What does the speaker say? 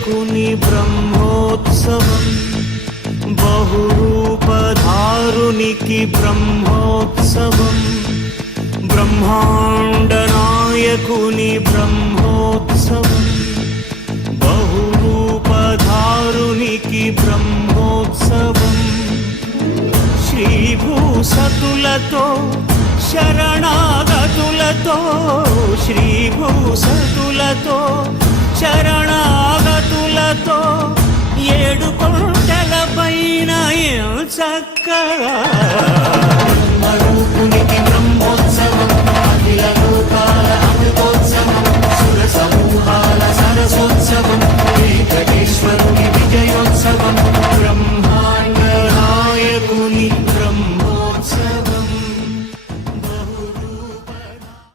నాయకుని బ్రహ్మోత్సవం, బహురూపధారునికి బ్రహ్మోత్సవం, బ్రహ్మాండ నాయకుని బ్రహ్మోత్సవం, బహురూపధారునికి బ్రహ్మోత్సవం. శ్రీభూసతులతో శరణాగతులతో, శ్రీభూసతులతో శరణాగతులతో, ఏడు కొండల పైన చక్కగా బ్రహ్మరూపుని